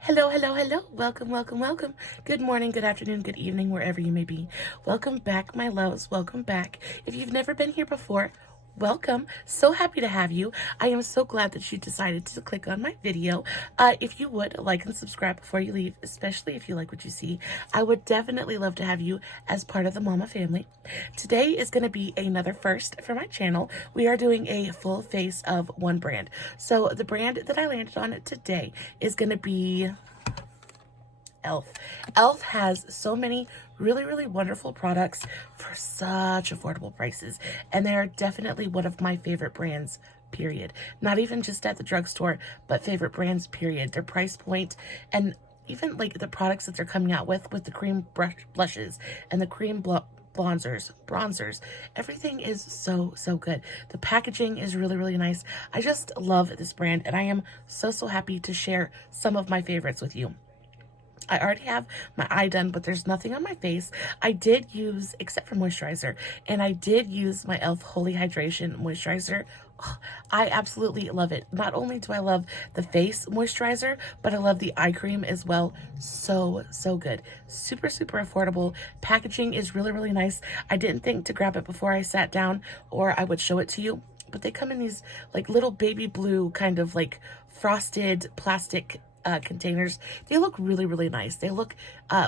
Hello, hello, hello. Welcome, welcome, welcome. Good morning, good afternoon, good evening, wherever you may be. Welcome back, my loves. Welcome back. If you've never been here before, welcome. So happy to have you. I am so glad that you decided to click on my video. If you would like and subscribe before you leave, especially if you like what you see, I would definitely love to have you as part of the Mama family. Today is going to be another first for my channel. We are doing a full face of one brand. So the brand that I landed on today is going to be e.l.f. e.l.f. has so many really wonderful products for such affordable prices, and they are definitely one of my favorite brands, period. Not even just at the drugstore, but favorite brands, period. Their price point and even like the products that they're coming out with the cream blushes and the cream bronzers, everything is so good. The packaging is really nice. I just love this brand, and I am so happy to share some of my favorites with you. I already have my eye done, but there's nothing on my face. I did use, except for moisturizer, and I did use my e.l.f. Holy Hydration Moisturizer. Oh, I absolutely love it. Not only do I love the face moisturizer, but I love the eye cream as well. So good. Super affordable. Packaging is really nice. I didn't think to grab it before I sat down, or I would show it to you, but they come in these like little baby blue kind of like frosted plastic containers. They look really nice. They look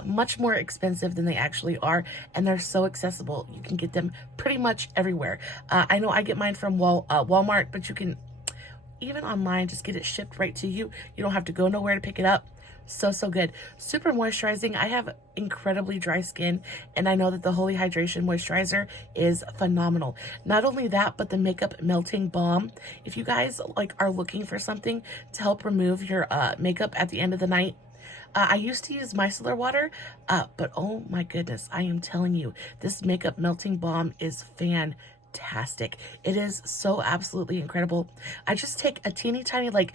much more expensive than they actually are, and they're so accessible. You can get them pretty much everywhere. I know I get mine from Walmart, but you can even online just get it shipped right to you. You don't have to go nowhere to pick it up. So good. Super moisturizing. I have incredibly dry skin, and I know that the Holy Hydration Moisturizer is phenomenal. Not only that, but the makeup melting balm. If you guys like are looking for something to help remove your makeup at the end of the night, I used to use micellar water, but oh my goodness, I am telling you, this makeup melting balm is fantastic. It is so absolutely incredible. I just take a teeny tiny like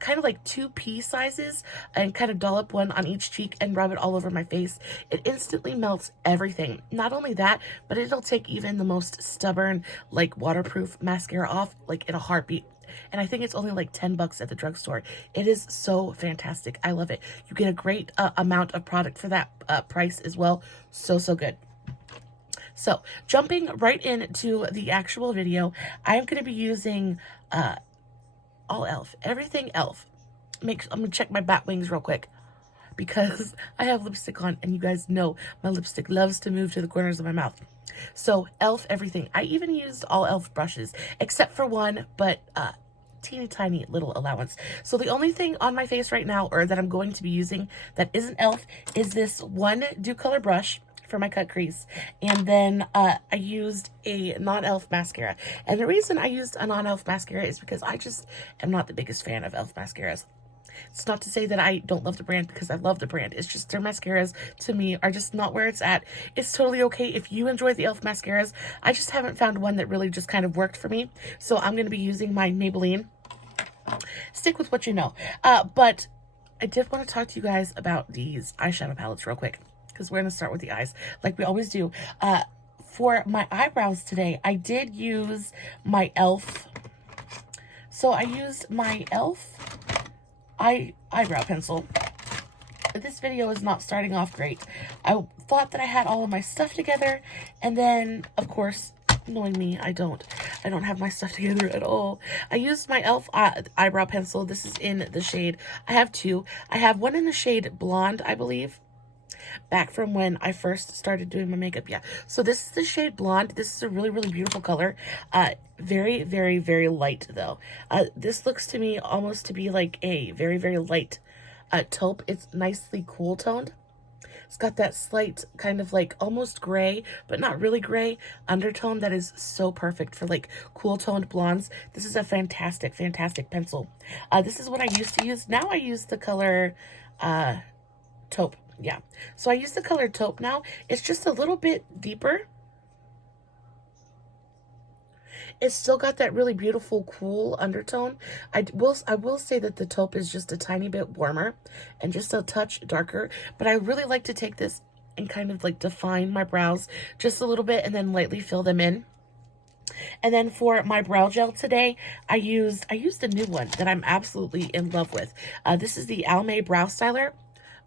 kind of like 2 pea sizes and kind of dollop one on each cheek and rub it all over my face. It instantly melts everything. Not only that, but it'll take even the most stubborn like waterproof mascara off like in a heartbeat. And I think it's only like 10 bucks at the drugstore. It is so fantastic. I love it. You get a great amount of product for that price as well. So good. So jumping right into the actual video, I'm going to be using all e.l.f. Everything e.l.f. I'm gonna check my bat wings real quick because I have lipstick on, and you guys know my lipstick loves to move to the corners of my mouth. So e.l.f. everything. I even used all e.l.f. brushes except for one, but teeny tiny little allowance. So the only thing on my face right now, or that I'm going to be using that isn't e.l.f., is this one Dew Color brush for my cut crease, and then I used a non-e.l.f. mascara. And the reason I used a non-e.l.f. mascara is because I just am not the biggest fan of e.l.f. mascaras. It's not to say that I don't love the brand, because I love the brand. It's just their mascaras to me are just not where it's at. It's totally okay if you enjoy the e.l.f. mascaras. I just haven't found one that really just kind of worked for me. So I'm going to be using my Maybeline. Stick with what you know. But I did want to talk to you guys about these eyeshadow palettes real quick, because we're going to start with the eyes like we always do. For my eyebrows today, I did use my e.l.f. So I used my e.l.f. Eye Eyebrow Pencil. This video is not starting off great. I thought that I had all of my stuff together, and then, of course, knowing me, I don't have my stuff together at all. I used my e.l.f. Eyebrow Pencil. This is in the shade, I have 2. I have one in the shade Blonde, I believe, back from when I first started doing my makeup. Yeah, so this is the shade Blonde. This is a really beautiful color. Very light though. This looks to me almost to be like a very light taupe. It's nicely cool toned. It's got that slight kind of like almost gray, but not really gray undertone that is so perfect for like cool toned blondes. This is a fantastic pencil. This is what I used to use. Now I use the color taupe. Yeah, so I use the color taupe now. It's just a little bit deeper. It's still got that really beautiful cool undertone. I will say that the taupe is just a tiny bit warmer and just a touch darker, but I really like to take this and kind of like define my brows just a little bit and then lightly fill them in. And then for my brow gel today, I used a new one that I'm absolutely in love with. This is the Almay Brow Styler.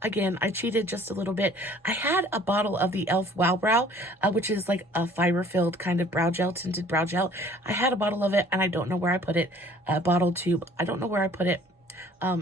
Again, I cheated just a little bit. I had a bottle of the e.l.f. Wow Brow, which is like a fiber-filled kind of brow gel, tinted brow gel. I had a bottle of it, and I don't know where I put it. A bottle tube. I don't know where I put it.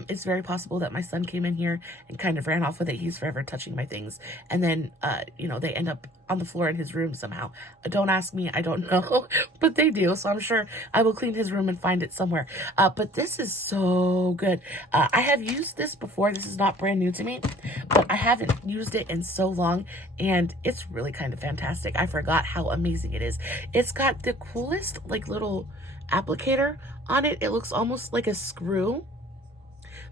It's very possible that my son came in here and kind of ran off with it. He's forever touching my things. And then, you know, they end up on the floor in his room somehow. Don't ask me. I don't know. But they do. So I'm sure I will clean his room and find it somewhere. But this is so good. I have used this before. This is not brand new to me. But I haven't used it in so long. And it's really kind of fantastic. I forgot how amazing it is. It's got the coolest, like, little applicator on it. It looks almost like a screw.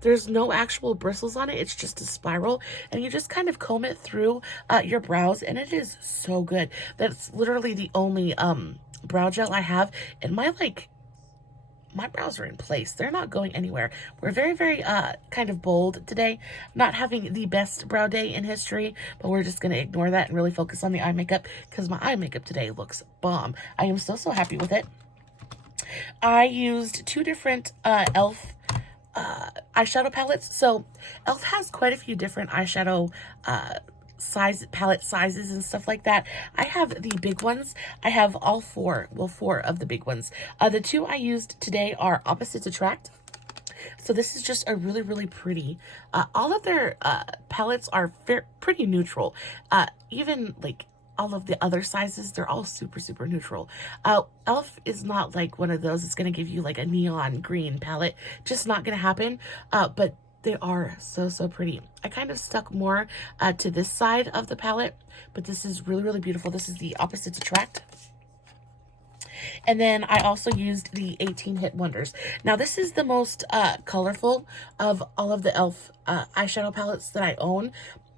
There's no actual bristles on it. It's just a spiral, and you just kind of comb it through your brows, and it is so good. That's literally the only brow gel I have, and my brows are in place. They're not going anywhere. We're very, very kind of bold today. Not having the best brow day in history, but we're just going to ignore that and really focus on the eye makeup, because my eye makeup today looks bomb. I am so happy with it. I used two different e.l.f. Eyeshadow palettes. So e.l.f. has quite a few different eyeshadow palette sizes and stuff like that. I have the big ones. I have all four of the big ones. The two I used today are Opposites Attract. So this is just a really, really pretty. All of their palettes are pretty neutral. Even like all of the other sizes, they're all super, super neutral. e.l.f. is not like one of those that's going to give you like a neon green palette. Just not going to happen. But they are so pretty. I kind of stuck more to this side of the palette, but this is really, really beautiful. This is the Opposites Attract. And then I also used the 18 Hit Wonders. Now, this is the most colorful of all of the e.l.f. Eyeshadow palettes that I own.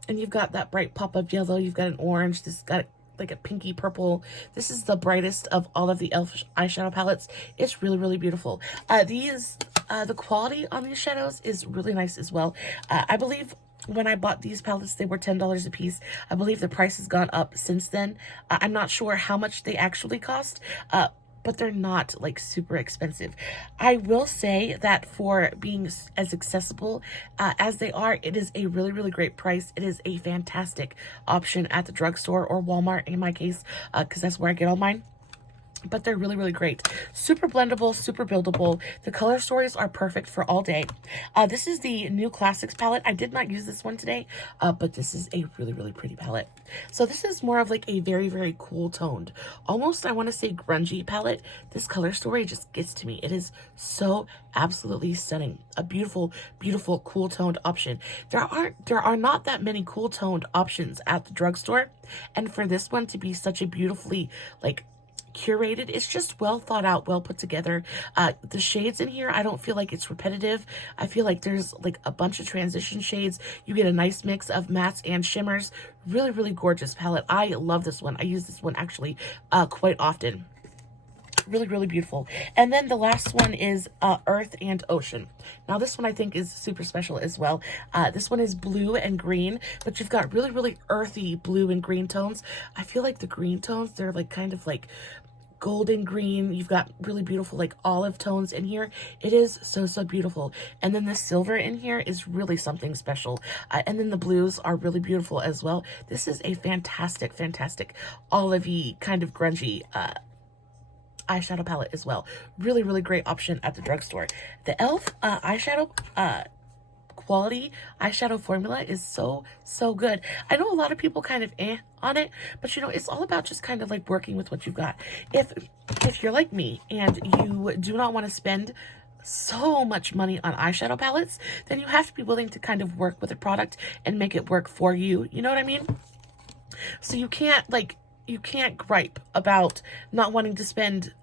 And you've got that bright pop of yellow. You've got an orange. This has got like a pinky purple. This is the brightest of all of the e.l.f. eyeshadow palettes. It's really, really beautiful. The quality on these shadows is really nice as well. I believe when I bought these palettes, they were $10 a piece. I believe the price has gone up since then. I'm not sure how much they actually cost, but they're not like super expensive. I will say that for being as accessible as they are, it is a really, really great price. It is a fantastic option at the drugstore or Walmart in my case, because that's where I get all mine. But they're really, really great. Super blendable, super buildable. The color stories are perfect for all day. This is the new Classics palette. I did not use this one today, but this is a really, really pretty palette. So this is more of like a very, very cool toned, almost I want to say grungy palette. This color story just gets to me. It is so absolutely stunning. A beautiful, beautiful cool toned option. There are not that many cool toned options at the drugstore, and for this one to be such a beautifully like curated, it's just well thought out, well put together. The shades in here, I don't feel like it's repetitive. I feel like there's like a bunch of transition shades. You get a nice mix of mattes and shimmers. Really, really gorgeous palette. I love this one. I use this one actually quite often. Really, really beautiful. And then the last one is Earth and Ocean. Now this one I think is super special as well. This one is blue and green, but you've got really, really earthy blue and green tones. I feel like the green tones, they're like kind of like golden green. You've got really beautiful like olive tones in here. It is so beautiful. And then the silver in here is really something special. And then the blues are really beautiful as well. This is a fantastic olivey kind of grungy eyeshadow palette as well. Really, really great option at the drugstore. The e.l.f. Eyeshadow quality eyeshadow formula is so good. I know a lot of people kind of on it, but you know, it's all about just kind of like working with what you've got. If you're like me and you do not want to spend so much money on eyeshadow palettes, then you have to be willing to kind of work with a product and make it work for you. You know what I mean? So you can't gripe about not wanting to spend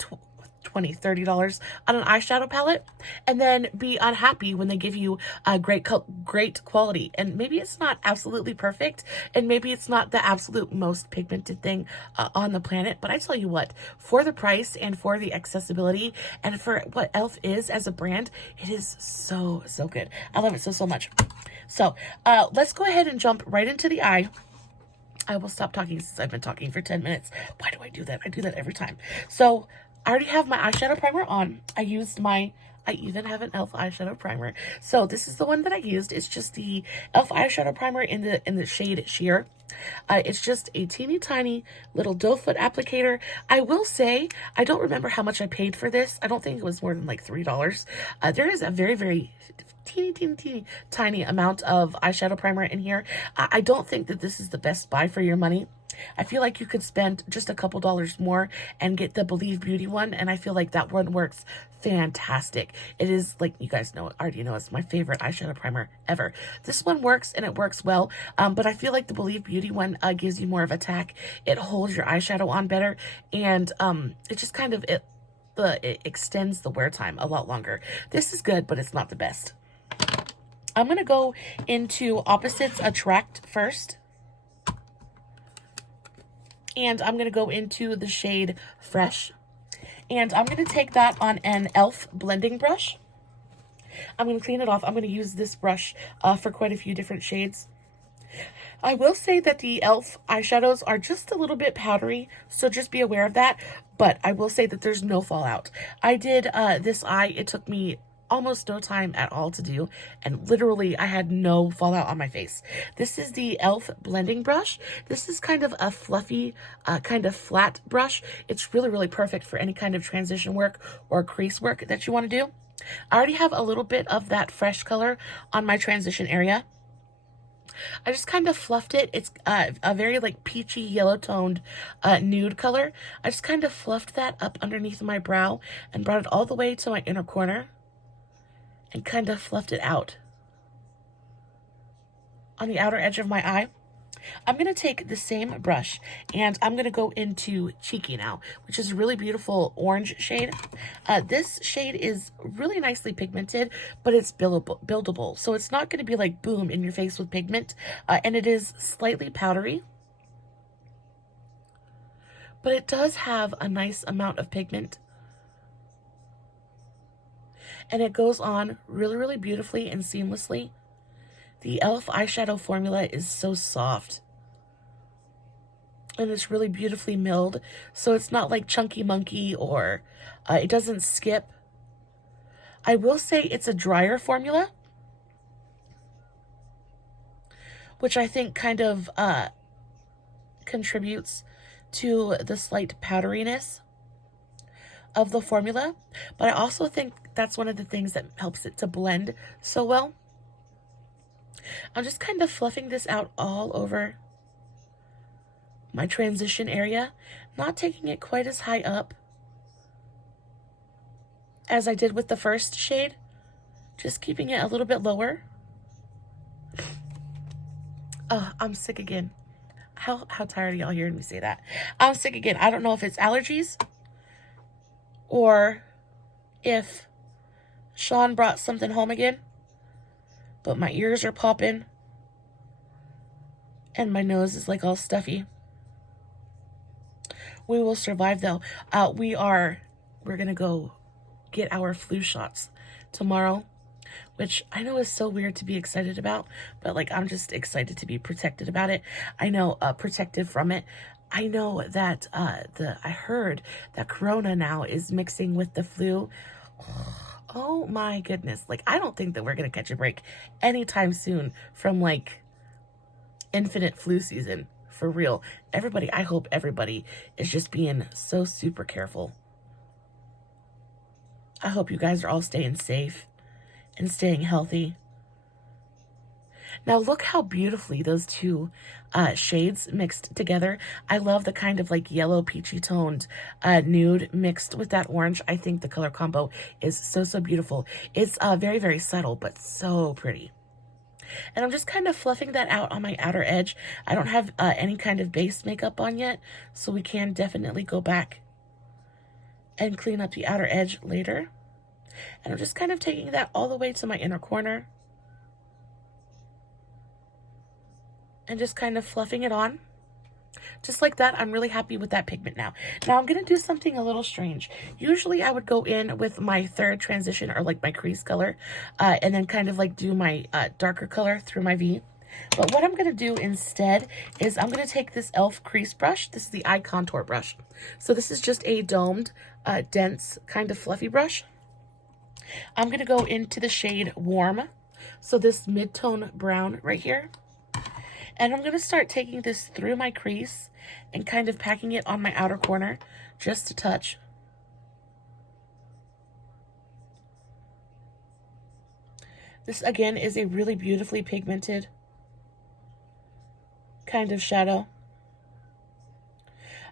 $20, $30 on an eyeshadow palette and then be unhappy when they give you a great quality. And maybe it's not absolutely perfect, and maybe it's not the absolute most pigmented thing on the planet, but I tell you what, for the price and for the accessibility and for what e.l.f. is as a brand, it is so good. I love it so much. So let's go ahead and jump right into the eye. I will stop talking since I've been talking for 10 minutes. Why do I do that? I do that every time. So I already have my eyeshadow primer on. I even have an e.l.f. eyeshadow primer. So this is the one that I used. It's just the e.l.f. eyeshadow primer in the shade Sheer. It's just a teeny tiny little doe foot applicator. I will say, I don't remember how much I paid for this. I don't think it was more than like $3. There is a very, very teeny tiny amount of eyeshadow primer in here. I don't think that this is the best buy for your money. I feel like you could spend just a couple dollars more and get the Believe Beauty one, and I feel like that one works fantastic. It is, like you guys know, already know, it's my favorite eyeshadow primer ever. This one works, and it works well, but I feel like the Believe Beauty one gives you more of a tack. It holds your eyeshadow on better, and it just kind of, it extends the wear time a lot longer. This is good, but it's not the best. I'm going to go into Opposites Attract first. And I'm going to go into the shade Fresh. And I'm going to take that on an e.l.f. blending brush. I'm going to clean it off. I'm going to use this brush for quite a few different shades. I will say that the e.l.f. eyeshadows are just a little bit powdery, so just be aware of that. But I will say that there's no fallout. I did this eye. It took me almost no time at all to do, and literally I had no fallout on my face. This is the e.l.f. blending brush. This is kind of a fluffy, kind of flat brush. It's really, really perfect for any kind of transition work or crease work that you want to do. I already have a little bit of that fresh color on my transition area. I just kind of fluffed it. It's a very like peachy yellow toned nude color. I just kind of fluffed that up underneath my brow and brought it all the way to my inner corner and kind of fluffed it out on the outer edge of my eye. I'm going to take the same brush and I'm going to go into Cheeky now, which is a really beautiful orange shade. This shade is really nicely pigmented, but it's buildable. So it's not going to be like boom in your face with pigment. And it is slightly powdery, but it does have a nice amount of pigment. And it goes on really, really beautifully and seamlessly. The e.l.f. eyeshadow formula is so soft. And it's really beautifully milled. So it's not like Chunky Monkey or it doesn't skip. I will say it's a drier formula, which I think kind of contributes to the slight powderiness of the formula. But I also think that's one of the things that helps it to blend so well. I'm just kind of fluffing this out all over my transition area, not taking it quite as high up as I did with the first shade, just keeping it a little bit lower. Oh, I'm sick again. How tired are y'all hearing me say that? I'm sick again. I don't know if it's allergies or if Sean brought something home again, but my ears are popping and my nose is like all stuffy. We will survive though. We're gonna go get our flu shots tomorrow, which I know is so weird to be excited about, but like I'm just excited to be protected about it. I know, protective from it. I know that I heard that Corona now is mixing with the flu. Oh my goodness. Like, I don't think that we're going to catch a break anytime soon from like infinite flu season, for real. Everybody, I hope everybody is just being so super careful. I hope you guys are all staying safe and staying healthy. Now look how beautifully those two shades mixed together. I love the kind of like yellow peachy toned nude mixed with that orange. I think the color combo is so beautiful. It's very, very subtle, but so pretty. And I'm just kind of fluffing that out on my outer edge. I don't have any kind of base makeup on yet, so we can definitely go back and clean up the outer edge later. And I'm just kind of taking that all the way to my inner corner and just kind of fluffing it on. Just like that. I'm really happy with that pigment now. Now I'm going to do something a little strange. Usually I would go in with my third transition or like my crease color and then kind of like do my darker color through my V. But what I'm going to do instead is I'm going to take this e.l.f. crease brush. This is the eye contour brush. So this is just a domed, dense, kind of fluffy brush. I'm going to go into the shade Warm. So this mid-tone brown right here. And I'm going to start taking this through my crease and kind of packing it on my outer corner just a touch. This, again, is a really beautifully pigmented kind of shadow.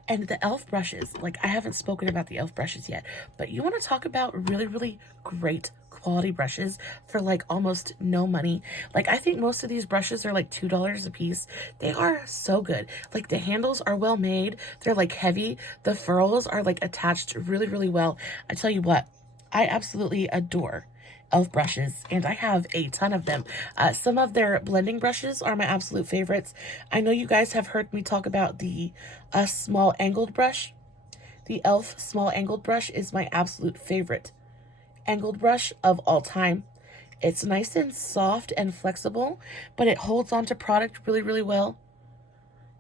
And the e.l.f. brushes, like, I haven't spoken about the e.l.f. brushes yet, but you want to talk about really, really great quality brushes for, like, almost no money. Like, I think most of these brushes are, like, $2 a piece. They are so good. Like, the handles are well made. They're, like, heavy. The furls are, like, attached really, really well. I tell you what, I absolutely adore e.l.f. brushes, and I have a ton of them. Some of their blending brushes are my absolute favorites. I know you guys have heard me talk about the small angled brush. The e.l.f. small angled brush is my absolute favorite angled brush of all time. It's nice and soft and flexible, but it holds onto product really, really well.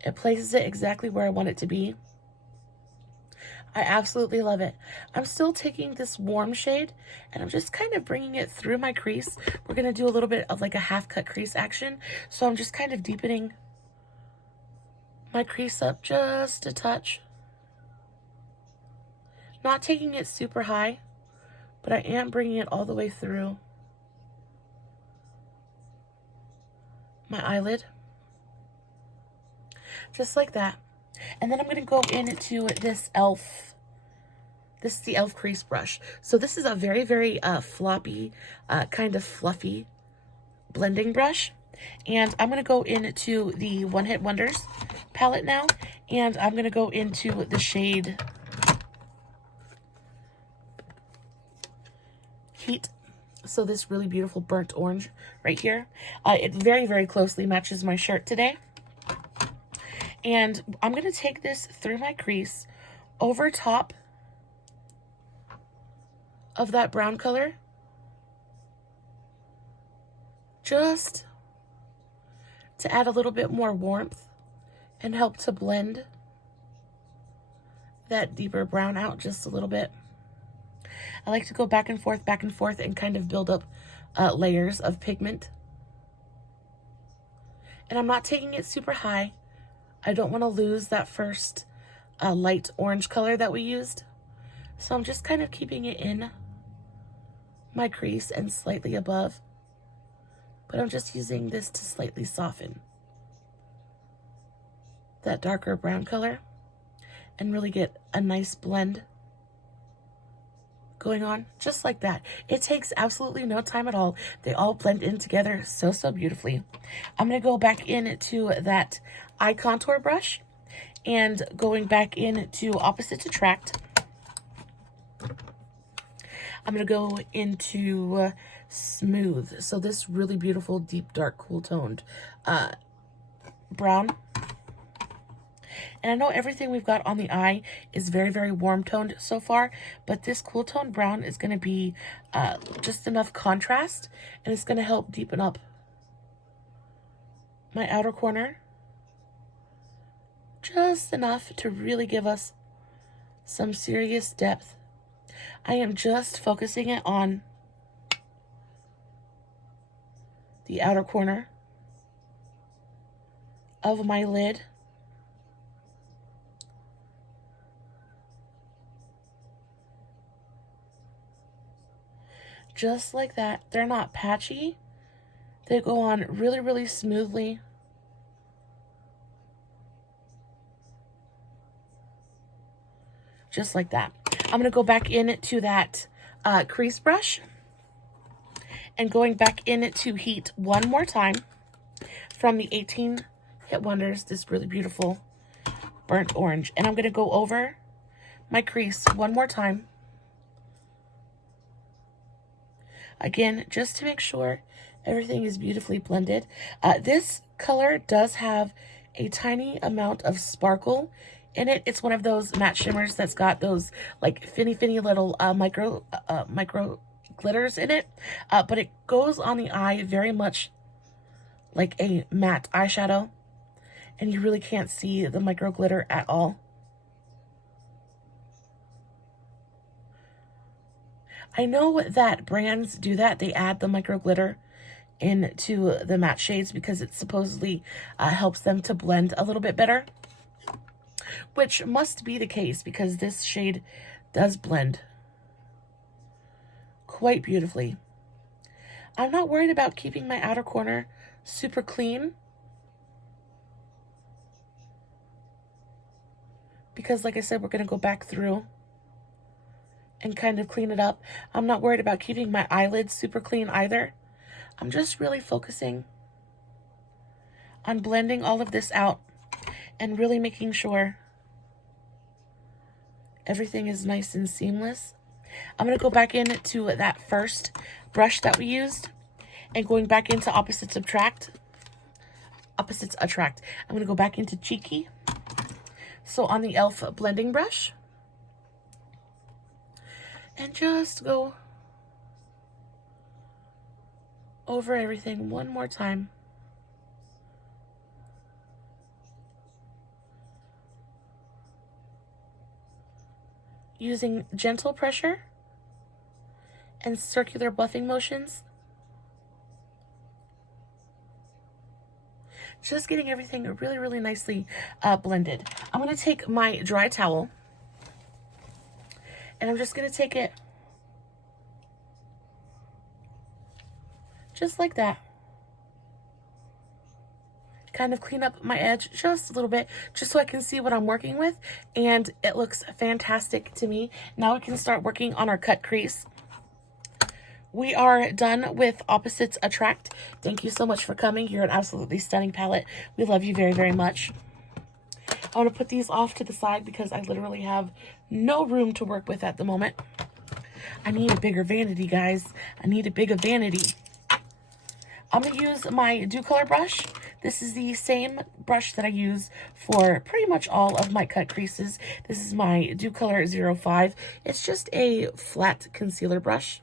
It places it exactly where I want it to be. I absolutely love it. I'm still taking this warm shade and I'm just kind of bringing it through my crease. We're going to do a little bit of like a half cut crease action. So I'm just kind of deepening my crease up just a touch. Not taking it super high, but I am bringing it all the way through my eyelid. Just like that. And then I'm going to go into this e.l.f. This is the e.l.f. crease brush. So this is a very, very floppy, kind of fluffy blending brush. And I'm going to go into the One Hit Wonders palette now. And I'm going to go into the shade Heat. So this really beautiful burnt orange right here. It very, very closely matches my shirt today. And I'm going to take this through my crease over top of that brown color, just to add a little bit more warmth and help to blend that deeper brown out just a little bit. I like to go back and forth, and kind of build up layers of pigment. And I'm not taking it super high. I don't want to lose that first light orange color that we used. So I'm just kind of keeping it in my crease and slightly above. But I'm just using this to slightly soften that darker brown color and really get a nice blend going on, just like that. It takes absolutely no time at all. They all blend in together so, so beautifully. I'm going to go back into that eye contour brush and going back into Opposite to Attract. I'm going to go into Smooth. So this really beautiful, deep, dark, cool toned brown. And I know everything we've got on the eye is very, very warm toned so far, but this cool tone brown is going to be just enough contrast, and it's going to help deepen up my outer corner just enough to really give us some serious depth. I am just focusing it on the outer corner of my lid. Just like that. They're not patchy. They go on really, really smoothly. Just like that. I'm going to go back into that crease brush and going back into Heat one more time from the 18 Hit Wonders, this really beautiful burnt orange. And I'm going to go over my crease one more time. Again, just to make sure everything is beautifully blended. This color does have a tiny amount of sparkle in it. It's one of those matte shimmers that's got those like finny little micro glitters in it. But it goes on the eye very much like a matte eyeshadow, and you really can't see the micro glitter at all. I know that brands do that. They add the micro glitter into the matte shades because it supposedly helps them to blend a little bit better, which must be the case because this shade does blend quite beautifully. I'm not worried about keeping my outer corner super clean because, like I said, we're going to go back through and kind of clean it up. I'm not worried about keeping my eyelids super clean either. I'm just really focusing on blending all of this out and really making sure everything is nice and seamless. I'm going to go back into that first brush that we used and going back into Opposites Attract. I'm going to go back into Cheeky. So on the e.l.f. blending brush. And just go over everything one more time. Using gentle pressure and circular buffing motions. Just getting everything really, really nicely blended. I'm going to take my dry towel and I'm just going to take it just like that. Kind of clean up my edge just a little bit, just so I can see what I'm working with, and it looks fantastic to me. Now we can start working on our cut crease. We are done with Opposites Attract. Thank you so much for coming. You're an absolutely stunning palette. We love you very, very much. I want to put these off to the side because I literally have no room to work with at the moment. I need a bigger vanity, guys. I need a bigger vanity. I'm going to use my Dew Color brush. This is the same brush that I use for pretty much all of my cut creases. This is my Dew Color 05. It's just a flat concealer brush.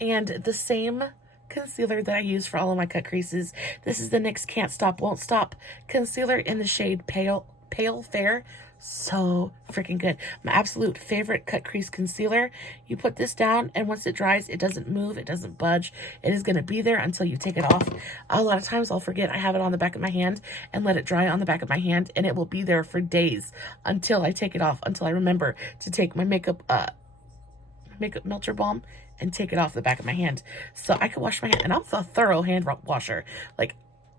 And the same concealer that I use for all of my cut creases. This is the NYX Can't Stop Won't Stop concealer in the shade Pale Fair. So freaking good. My absolute favorite cut crease concealer. You put this down and once it dries, it doesn't move, it doesn't budge. It is going to be there until you take it off. A lot of times I'll forget I have it on the back of my hand and let it dry on the back of my hand, and it will be there for days until I take it off, until I remember to take my makeup melter balm and take it off the back of my hand so I can wash my hand. And I'm a thorough hand washer. Like,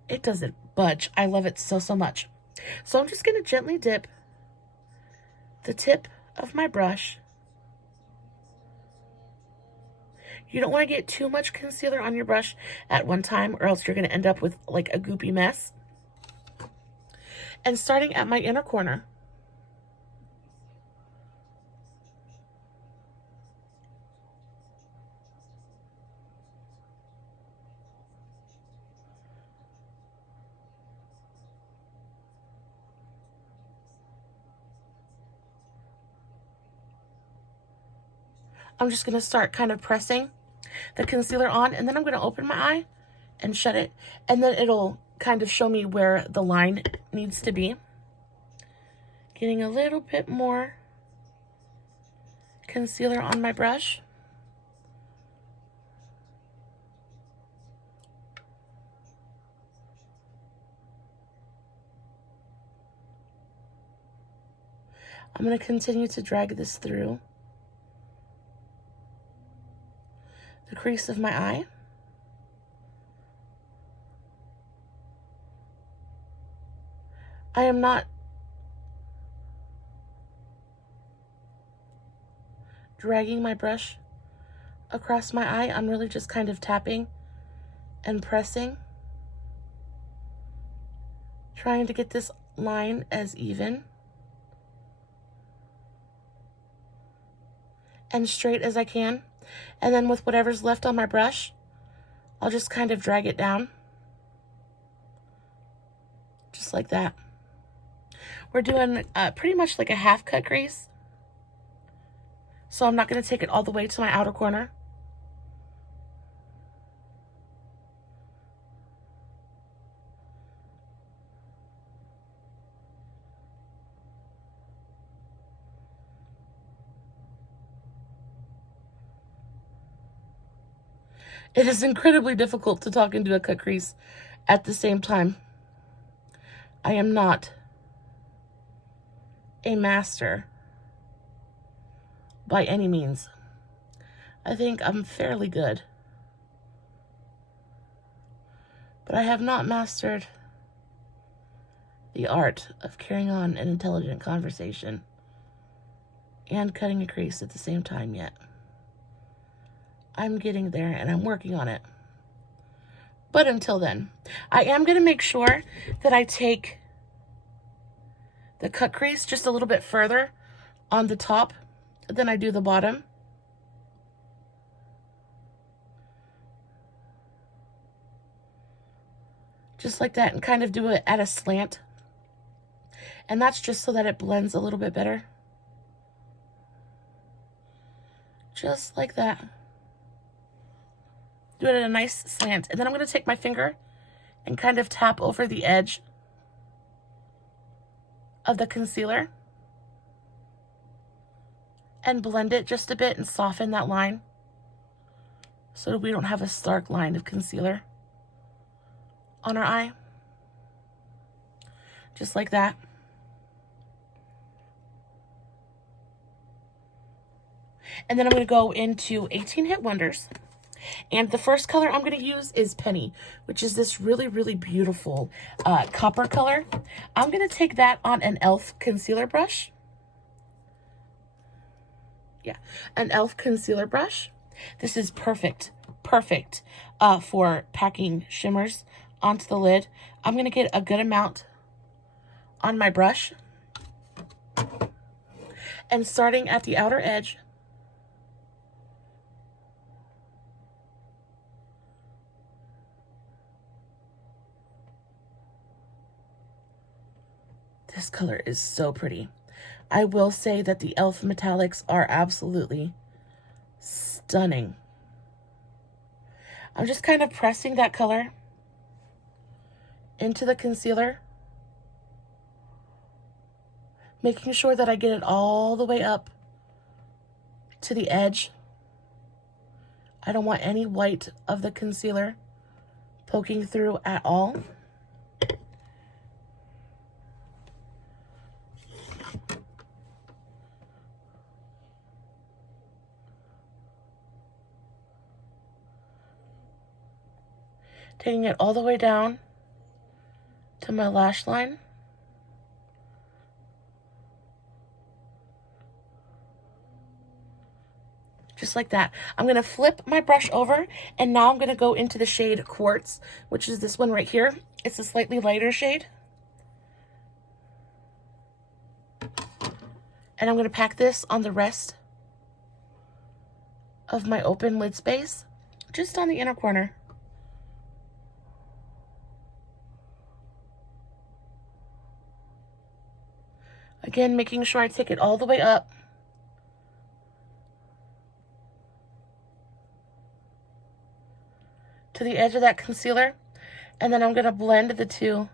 it doesn't budge. I love it so, so much. So I'm just going to gently dip the tip of my brush. You don't want to get too much concealer on your brush at one time, or else you're going to end up with like a goopy mess. And starting at my inner corner, I'm just going to start kind of pressing the concealer on, and then I'm going to open my eye and shut it, and then it'll kind of show me where the line needs to be. Getting a little bit more concealer on my brush. I'm going to continue to drag this through the crease of my eye. I am not dragging my brush across my eye. I'm really just kind of tapping and pressing, trying to get this line as even and straight as I can. And then with whatever's left on my brush, I'll just kind of drag it down. Just like that. We're doing pretty much like a half cut crease. So I'm not going to take it all the way to my outer corner. It is incredibly difficult to talk into a cut crease at the same time. I am not a master by any means. I think I'm fairly good, but I have not mastered the art of carrying on an intelligent conversation and cutting a crease at the same time yet. I'm getting there and I'm working on it. But until then, I am going to make sure that I take the cut crease just a little bit further on the top than I do the bottom. Just like that, and kind of do it at a slant. And that's just so that it blends a little bit better. Just like that. Do it at a nice slant. And then I'm going to take my finger and kind of tap over the edge of the concealer and blend it just a bit and soften that line so that we don't have a stark line of concealer on our eye. Just like that. And then I'm going to go into 18 Hit Wonders. And the first color I'm going to use is Penny, which is this really, really beautiful copper color. I'm going to take that on an e.l.f. concealer brush. Yeah, an e.l.f. concealer brush. This is perfect for packing shimmers onto the lid. I'm going to get a good amount on my brush. And starting at the outer edge, this color is so pretty. I will say that the e.l.f. metallics are absolutely stunning. I'm just kind of pressing that color into the concealer, making sure that I get it all the way up to the edge. I don't want any white of the concealer poking through at all. Taking it all the way down to my lash line. Just like that. I'm going to flip my brush over, and now I'm going to go into the shade Quartz, which is this one right here. It's a slightly lighter shade. And I'm going to pack this on the rest of my open lid space, just on the inner corner. Again, making sure I take it all the way up to the edge of that concealer, and then I'm going to blend the two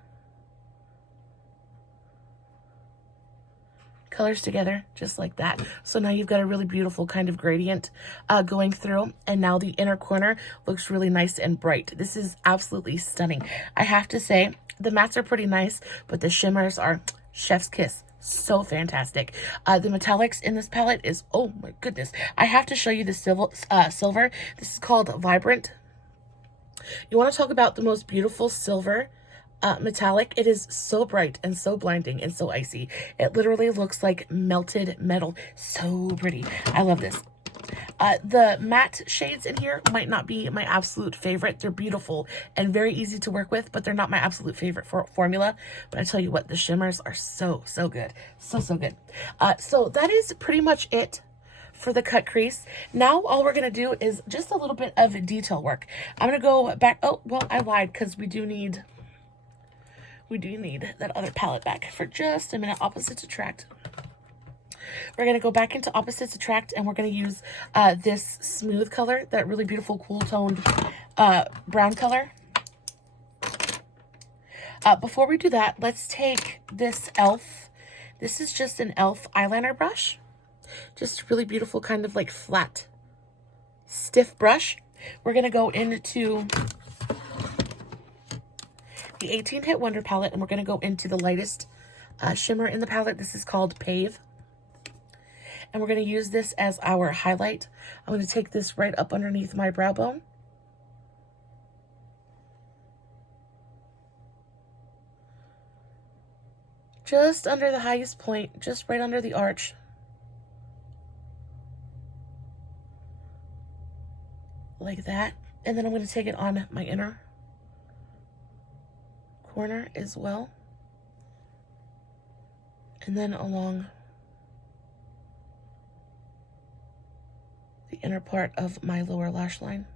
colors together just like that. So now you've got a really beautiful kind of gradient going through, and now the inner corner looks really nice and bright. This is absolutely stunning. I have to say, the mattes are pretty nice, but the shimmers are chef's kiss. So fantastic. The metallics in this palette is, oh my goodness. I have to show you the silver. This is called Vibrant. You want to talk about the most beautiful silver metallic. It is so bright and so blinding and so icy. It literally looks like melted metal. So pretty. I love this. The matte shades in here might not be my absolute favorite. They're beautiful and very easy to work with, but they're not my absolute favorite formula. But I tell you what, the shimmers are so good. So good. So that is pretty much it for the cut crease. Now all we're going to do is just a little bit of detail work. I'm going to go back. Oh, well, I lied, because we do need that other palette back for just a minute. Opposites attract. We're going to go back into Opposites Attract, and we're going to use this smooth color, that really beautiful cool toned brown color. Before we do that, let's take this e.l.f. This is just an e.l.f. eyeliner brush. Just a really beautiful kind of like flat, stiff brush. we're going to go into the 18 Hit Wonder palette, and we're going to go into the lightest shimmer in the palette. This is called Pave. And we're going to use this as our highlight. I'm going to take this right up underneath my brow bone. Just under the highest point, just right under the arch. Like that. And then I'm going to take it on my inner corner as well. And then along the inner part of my lower lash line.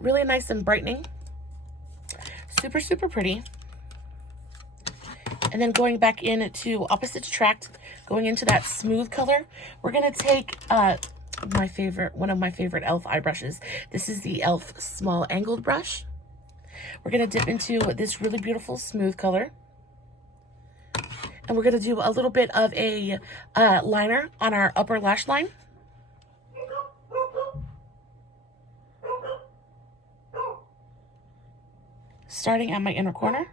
Really nice and brightening. Super, super pretty. And then going back into Opposite Attract, going into that smooth color, we're going to take one of my favorite e.l.f. eye brushes. This is the e.l.f. Small Angled Brush. We're going to dip into this really beautiful smooth color. And we're going to do a little bit of a liner on our upper lash line. Starting at my inner corner.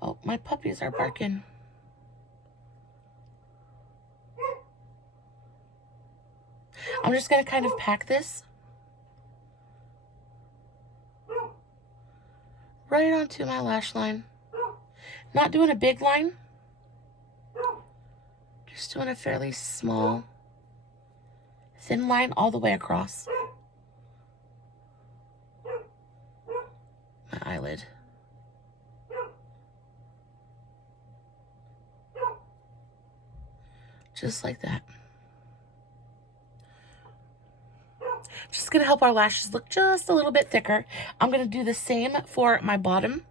Oh, my puppies are barking. I'm just going to kind of pack this right onto my lash line. Not doing a big line. Just doing a fairly small, thin line all the way across my eyelid. Just like that. Just going to help our lashes look just a little bit thicker. I'm going to do the same for my bottom.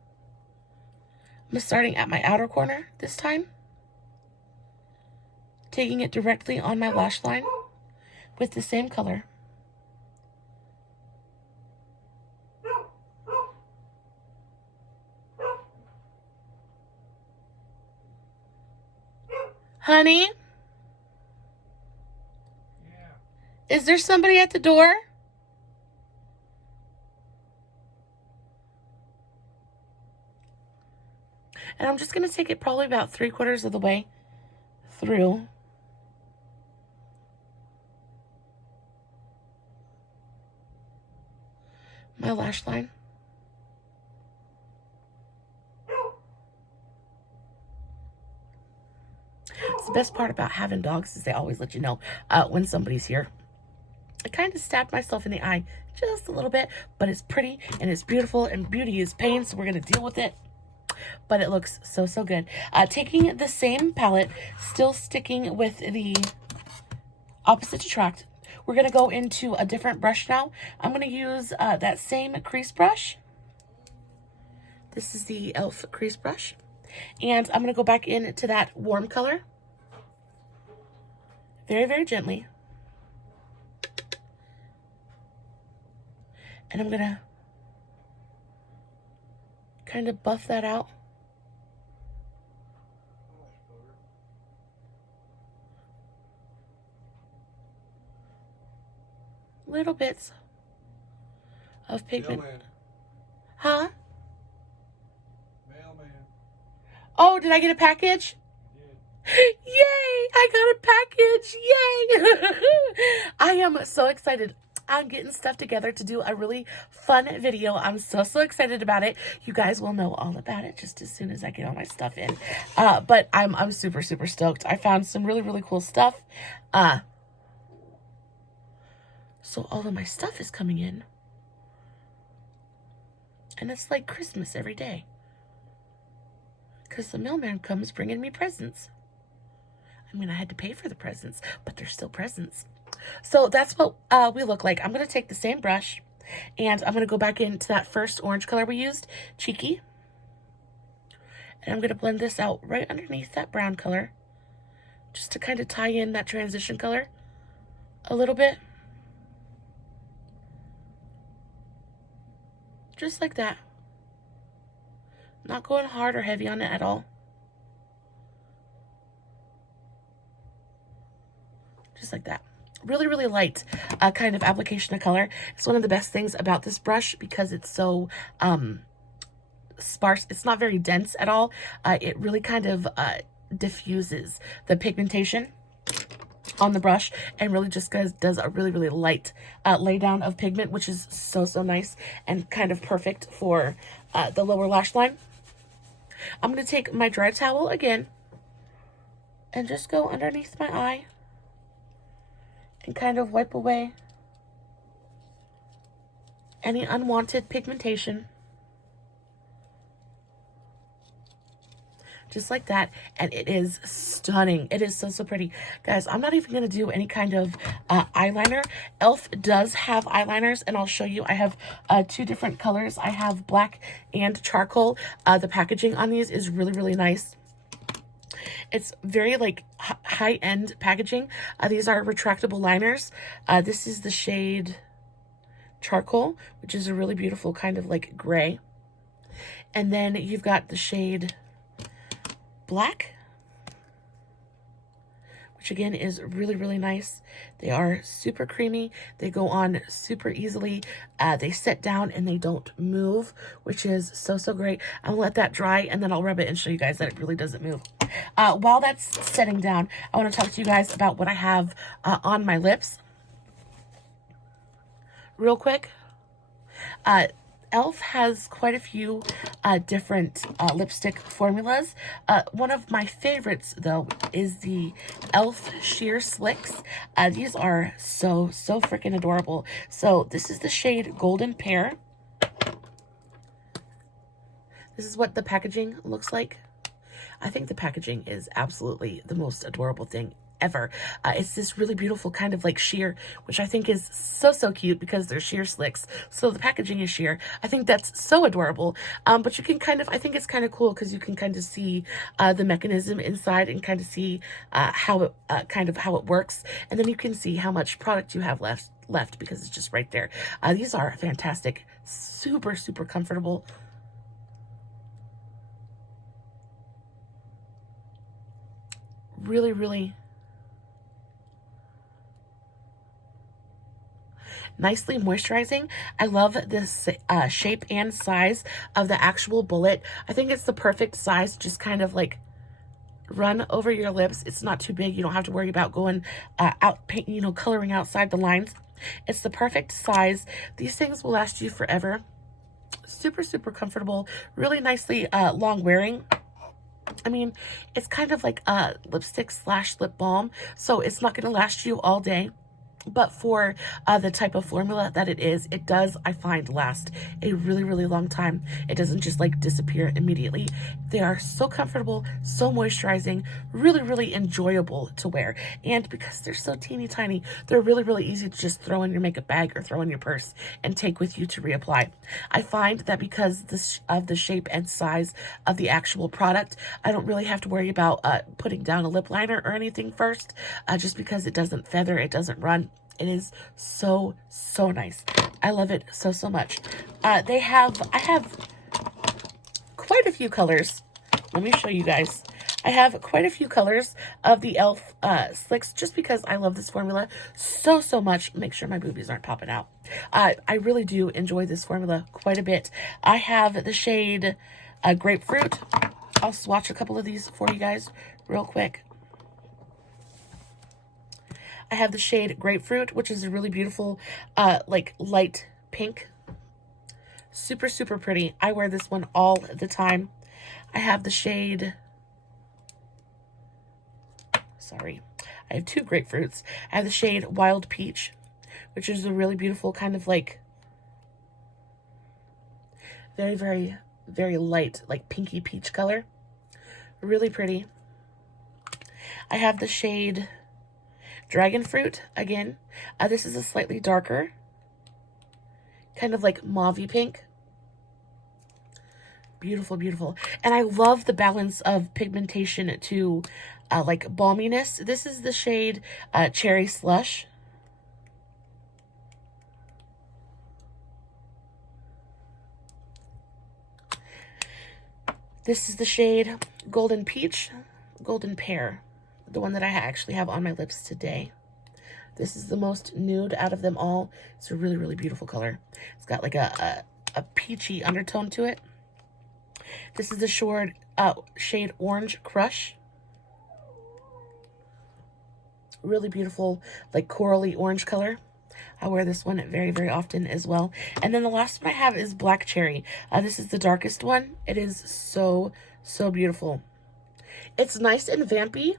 I'm starting at my outer corner this time. Taking it directly on my lash line with the same color. Honey? Yeah. Is there somebody at the door? And I'm just going to take it probably about 3/4 of the way through. My lash line. It's the best part about having dogs is they always let you know when somebody's here. I kind of stabbed myself in the eye just a little bit, but it's pretty and it's beautiful, and beauty is pain, so we're going to deal with it. But it looks so, so good. Taking the same palette, still sticking with the Opposite Attract, we're going to go into a different brush now. I'm going to use that same crease brush. This is the e.l.f. crease brush. And I'm going to go back into that warm color. Very, very gently. And I'm going to kind of buff that out. Little bits of pigment. Mailman. Huh? Mailman. Oh, did I get a package? Yay! I got a package! Yay! I am so excited. I'm getting stuff together to do a really fun video. I'm so, so excited about it. You guys will know all about it just as soon as I get all my stuff in. But I'm super, super stoked. I found some really, really cool stuff. So all of my stuff is coming in. And it's like Christmas every day. Because the mailman comes bringing me presents. I mean, I had to pay for the presents, but they're still presents. So that's what we look like. I'm going to take the same brush, and I'm going to go back into that first orange color we used, Cheeky. And I'm going to blend this out right underneath that brown color, just to kind of tie in that transition color a little bit. Just like that. Not going hard or heavy on it at all. Just like that. Really, really light kind of application of color. It's one of the best things about this brush because it's so sparse. It's not very dense at all. It really kind of diffuses the pigmentation on the brush and really just does a really, really light lay down of pigment, which is so, so nice and kind of perfect for the lower lash line. I'm going to take my dry towel again and just go underneath my eye and kind of wipe away any unwanted pigmentation. Just like that, and it is stunning. It is so, so pretty. Guys, I'm not even going to do any kind of eyeliner. e.l.f. does have eyeliners, and I'll show you. I have two different colors. I have black and charcoal. The packaging on these is really, really nice. It's very like high-end packaging. These are retractable liners. This is the shade Charcoal, which is a really beautiful kind of like gray. And then you've got the shade Black, which again is really, really nice. They are super creamy. They go on super easily. They set down and they don't move, which is so, so great. I'll let that dry and then I'll rub it and show you guys that it really doesn't move. While that's setting down, I want to talk to you guys about what I have on my lips. Real quick. e.l.f. has quite a few different lipstick formulas. One of my favorites, though, is the e.l.f. Sheer Slicks. These are so, so freaking adorable. So this is the shade Golden Pear. This is what the packaging looks like. I think the packaging is absolutely the most adorable thing ever. It's this really beautiful kind of like sheer, which I think is so, so cute because they're sheer slicks. So the packaging is sheer. I think that's so adorable. But you can kind of, I think it's kind of cool because you can kind of see the mechanism inside and kind of see how it works. And then you can see how much product you have left because it's just right there. These are fantastic. Super, super comfortable. Really, really nicely moisturizing. I love this shape and size of the actual bullet. I think it's the perfect size, just kind of like run over your lips. It's not too big. You don't have to worry about going out, coloring outside the lines. It's the perfect size. These things will last you forever. Super, super comfortable. Really nicely long wearing. I mean, it's kind of like a lipstick / lip balm, so it's not going to last you all day. But for the type of formula that it is, it does, I find, last a really, really long time. It doesn't just like disappear immediately. They are so comfortable, so moisturizing, really, really enjoyable to wear. And because they're so teeny tiny, they're really, really easy to just throw in your makeup bag or throw in your purse and take with you to reapply. I find that because of the shape and size of the actual product, I don't really have to worry about putting down a lip liner or anything first, just because it doesn't feather, it doesn't run. It is so, so nice. I love it so, so much. I have quite a few colors. Let me show you guys. I have quite a few colors of the e.l.f. Slicks just because I love this formula so, so much. Make sure my boobies aren't popping out. I really do enjoy this formula quite a bit. I have the shade Grapefruit. I'll swatch a couple of these for you guys real quick. I have the shade Grapefruit, which is a really beautiful, like light pink. Super, super pretty. I wear this one all the time. I have the shade, sorry, I have two grapefruits. I have the shade Wild Peach, which is a really beautiful kind of like very, very, very light, like pinky peach color. Really pretty. I have the shade Dragon Fruit again. This is a slightly darker, kind of like mauve-y pink. Beautiful, beautiful. And I love the balance of pigmentation to like balminess. This is the shade Cherry Slush. This is the shade Golden Peach, Golden Pear, the one that I actually have on my lips today. This is the most nude out of them all. It's a really, really beautiful color. It's got like a peachy undertone to it. This is the shade Orange Crush. Really beautiful, like corally orange color. I wear this one very, very often as well. And then the last one I have is Black Cherry. This is the darkest one. It is so, so beautiful. It's nice and vampy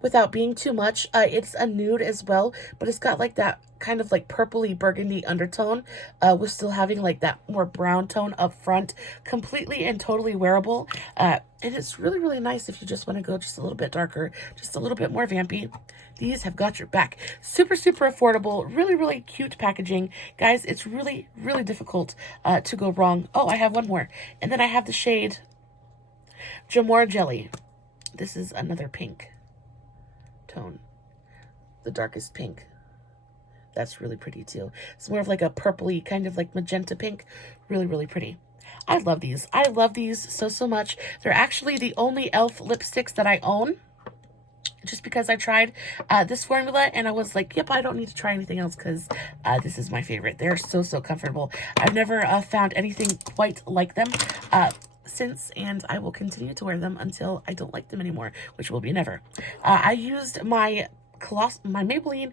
without being too much. It's a nude as well, but it's got like that kind of like purpley burgundy undertone with still having like that more brown tone up front. Completely and totally wearable. And it's really, really nice if you just want to go just a little bit darker, just a little bit more vampy. These have got your back. Super, super affordable. Really, really cute packaging. Guys, it's really, really difficult to go wrong. Oh, I have one more. And then I have the shade Jamor Jelly. This is another pink tone. The darkest pink. That's really pretty too. It's more of like a purpley, kind of like magenta pink. Really, really pretty. I love these. I love these so, so much. They're actually the only e.l.f. lipsticks that I own. Just because I tried this formula and I was like, yep, I don't need to try anything else because this is my favorite. They're so, so comfortable. I've never found anything quite like them since, and I will continue to wear them until I don't like them anymore, which will be never. I used my Maybeline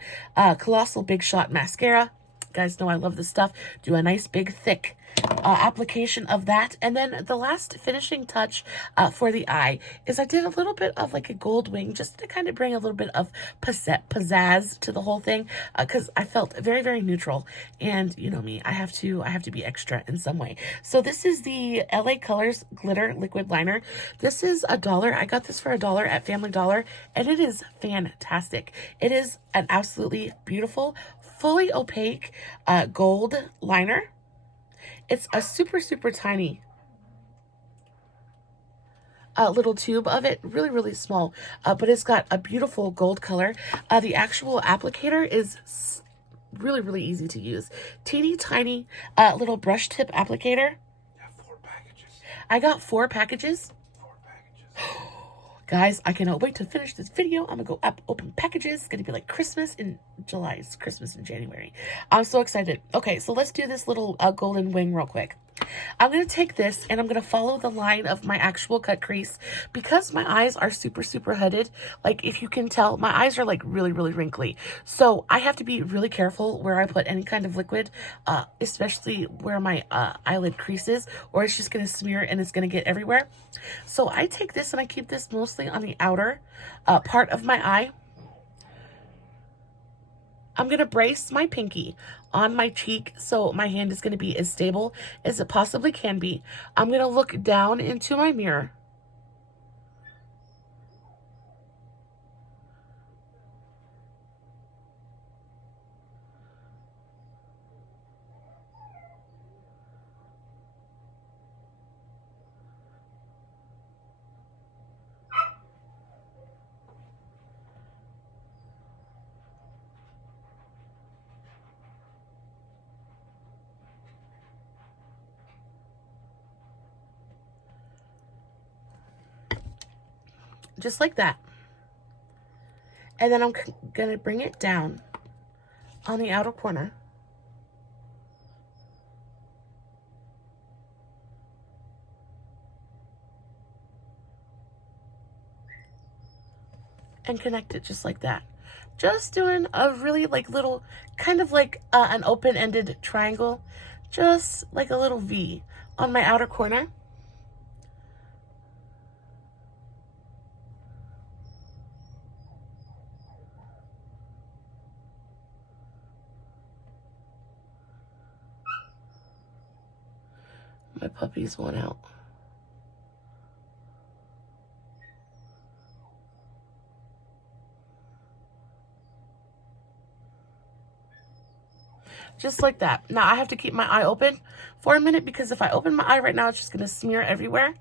Colossal Big Shot Mascara. You guys know I love this stuff. Do a nice big thick application of that, and then the last finishing touch for the eye is I did a little bit of like a gold wing just to kind of bring a little bit of pizzazz to the whole thing because I felt very, very neutral, and you know me, I have to be extra in some way. So this is the LA Colors Glitter Liquid Liner. This is $1. I got this for $1 at Family Dollar, and it is fantastic. It is an absolutely beautiful, fully opaque gold liner. It's a super, super tiny little tube of it, really, really small, but it's got a beautiful gold color. The actual applicator is really, really easy to use. Teeny tiny little brush tip applicator. You have 4 packages. I got 4 packages. 4 packages. Guys, I cannot wait to finish this video. I'm gonna go open packages. It's gonna be like Christmas in July. It's Christmas in January. I'm so excited. Okay, so let's do this little golden wing real quick. I'm going to take this and I'm going to follow the line of my actual cut crease because my eyes are super, super hooded. Like if you can tell, my eyes are like really, really wrinkly. So I have to be really careful where I put any kind of liquid, especially where my eyelid creases, or it's just going to smear and it's going to get everywhere. So I take this and I keep this mostly on the outer part of my eye. I'm going to brace my pinky on my cheek so my hand is going to be as stable as it possibly can be. I'm going to look down into my mirror. Just like that. And then I'm going to bring it down on the outer corner. And connect it just like that. Just doing a really like little, kind of like an open-ended triangle. Just like a little V on my outer corner. My puppy's one out. Just like that. Now I have to keep my eye open for a minute because if I open my eye right now, it's just going to smear everywhere.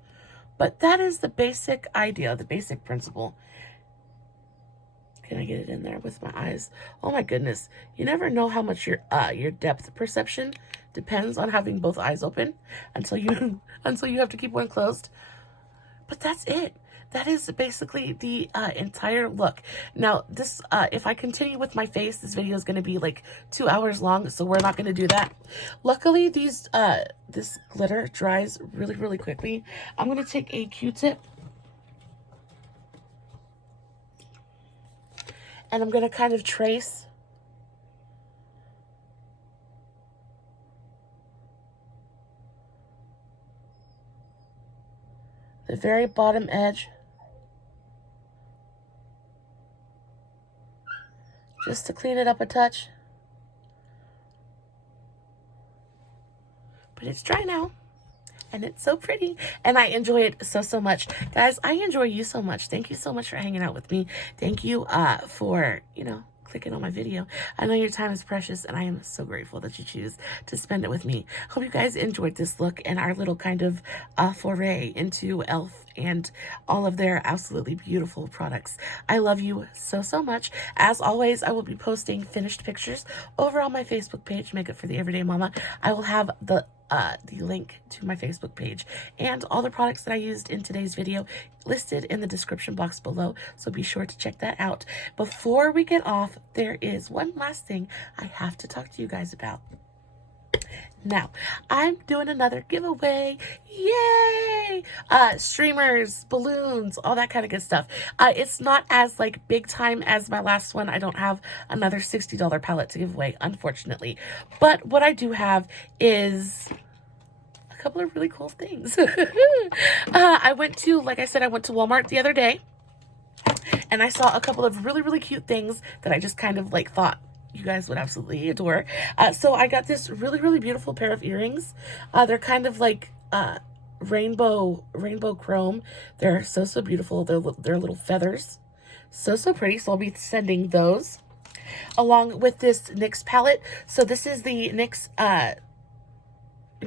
But that is the basic idea, the basic principle. Can I get it in there with my eyes? Oh my goodness. You never know how much your depth perception depends on having both eyes open until you have to keep one closed. But that's it. That is basically the entire look. Now, this, if I continue with my face, this video is going to be like 2 hours long, so we're not going to do that. Luckily, this glitter dries really, really quickly. I'm going to take a Q-tip, and I'm going to kind of trace the very bottom edge, just to clean it up a touch. But it's dry now, and it's so pretty, and I enjoy it so, so much. Guys, I enjoy you so much. Thank you so much for hanging out with me. Thank you for, you know, clicking on my video. I know your time is precious, and I am so grateful that you choose to spend it with me. Hope you guys enjoyed this look and our little kind of foray into e.l.f. and all of their absolutely beautiful products. I love you so, so much. As always, I will be posting finished pictures over on my Facebook page, Makeup for the Everyday Mama. I will have the link to my Facebook page and all the products that I used in today's video listed in the description box below, so be sure to check that out. Before we get off, there is one last thing I have to talk to you guys about. Now, I'm doing another giveaway. Yay! Streamers, balloons, all that kind of good stuff. It's not as like big time as my last one. I don't have another $60 palette to give away, unfortunately. But what I do have is a couple of really cool things. I went to, like I said, I went to Walmart the other day, and I saw a couple of really, really cute things that I just kind of like thought you guys would absolutely adore. So I got this really, really beautiful pair of earrings. They're kind of like rainbow chrome. They're so, so beautiful. They're little feathers. So, so pretty. So I'll be sending those along with this NYX palette. So this is the NYX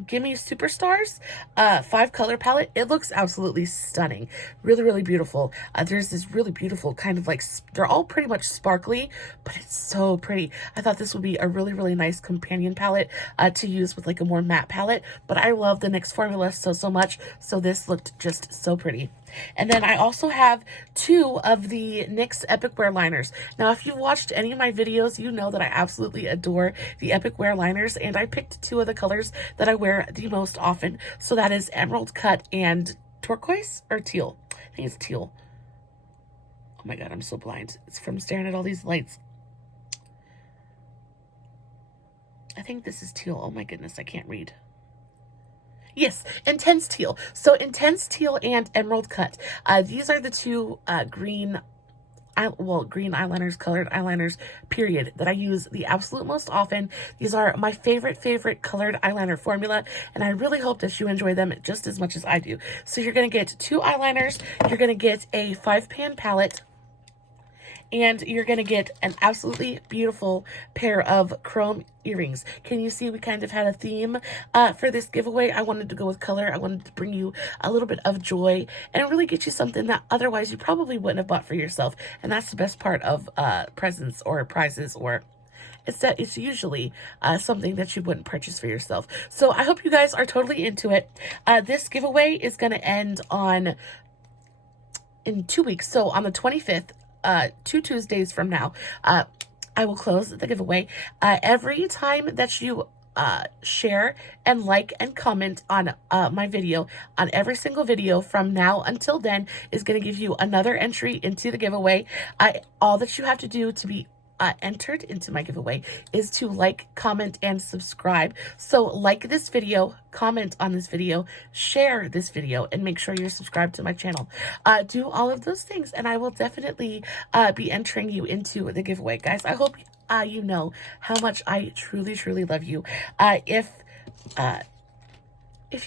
Gimme Superstars 5-color palette. It looks absolutely stunning. Really, really beautiful. There's this really beautiful kind of like, they're all pretty much sparkly, but it's so pretty. I thought this would be a really, really nice companion palette to use with like a more matte palette, but I love the NYX formula so, so much, so this looked just so pretty. And then I also have 2 of the NYX Epic Wear liners. Now, if you've watched any of my videos, you know that I absolutely adore the Epic Wear liners, and I picked 2 of the colors that I wear the most often. So that is Emerald Cut and Turquoise, or Teal. I think it's Teal. Oh my God, I'm so blind. It's from staring at all these lights. I think this is Teal. Oh my goodness, I can't read. Yes, Intense Teal. So Intense Teal and Emerald Cut. These are the 2 green eyeliners, colored eyeliners, period, that I use the absolute most often. These are my favorite colored eyeliner formula, and I really hope that you enjoy them just as much as I do. So you're going to get 2 eyeliners, you're going to get a 5-pan palette, and you're going to get an absolutely beautiful pair of chrome earrings. Can you see we kind of had a theme for this giveaway? I wanted to go with color. I wanted to bring you a little bit of joy and really get you something that otherwise you probably wouldn't have bought for yourself. And that's the best part of presents or prizes, or it's that it's usually something that you wouldn't purchase for yourself. So I hope you guys are totally into it. This giveaway is going to end in 2 weeks. So on the 25th, 2 Tuesdays from now, I will close the giveaway. Every time that you share and like and comment on my video, on every single video from now until then, is going to give you another entry into the giveaway. All that you have to do to be entered into my giveaway is to like, comment, and subscribe. So like this video, comment on this video, share this video, and make sure you're subscribed to my channel. Do all of those things, and I will definitely be entering you into the giveaway. Guys, I hope you know how much I truly love you. If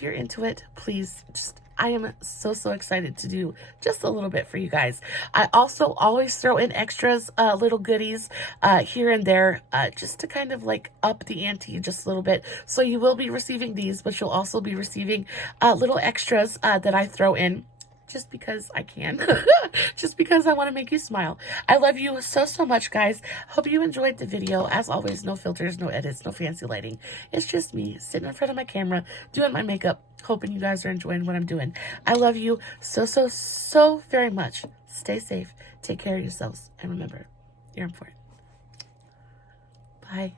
you're into it, please just, I am so excited to do just a little bit for you guys. I also always throw in extras, little goodies here and there, just to kind of like up the ante just a little bit. So you will be receiving these, but you'll also be receiving little extras that I throw in just because I can. Just because I want to make you smile. I love you so, so much, guys. Hope you enjoyed the video. As always, no filters, no edits, no fancy lighting. It's just me sitting in front of my camera, doing my makeup, hoping you guys are enjoying what I'm doing. I love you so, so, so very much. Stay safe. Take care of yourselves. And remember, you're important. Bye.